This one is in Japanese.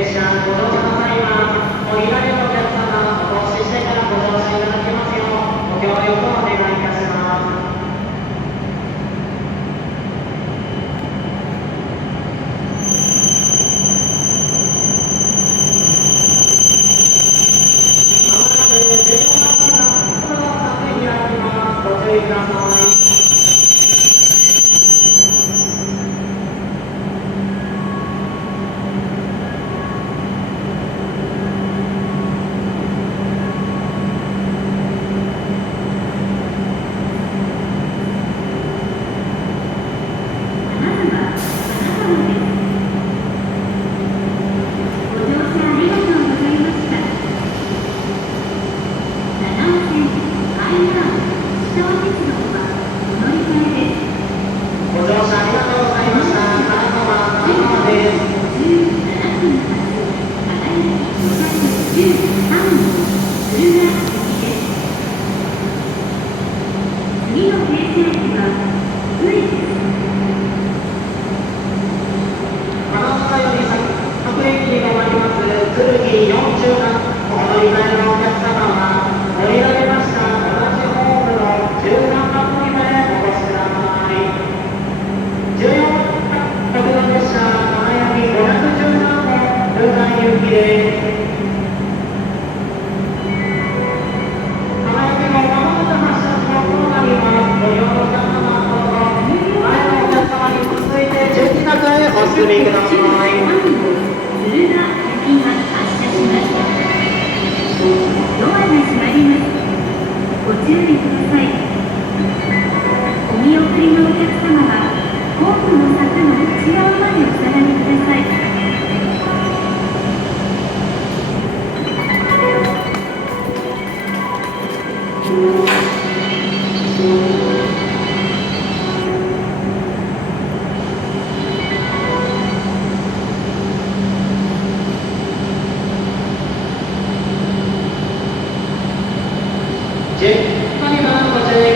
列車ご乗車の際は、降りられるお客様、お越ししてからご乗車いただきますよう、ご協力をお願いいたします。まもなく14番目のドアが開きます。ご注意ください。ご乗車ありがとうございました。金沢金沢です。次の停車駅は上です。金沢より各駅に停まります鶴木4中間お乗り換えのお客様は降りられました同じホームの13番乗り場へお越しください。14番特段列車金焼513号ルータン行きです。金焼も間もなく発車しますとなります。ご利用のお客様どうぞ前のお客様に続いて12月へお進みください。鶴ヶ駅が発車します。ドアが閉まります。ご注意ください。お見送りのお客様はホームの柵の内側までお下がりください。12番ご注意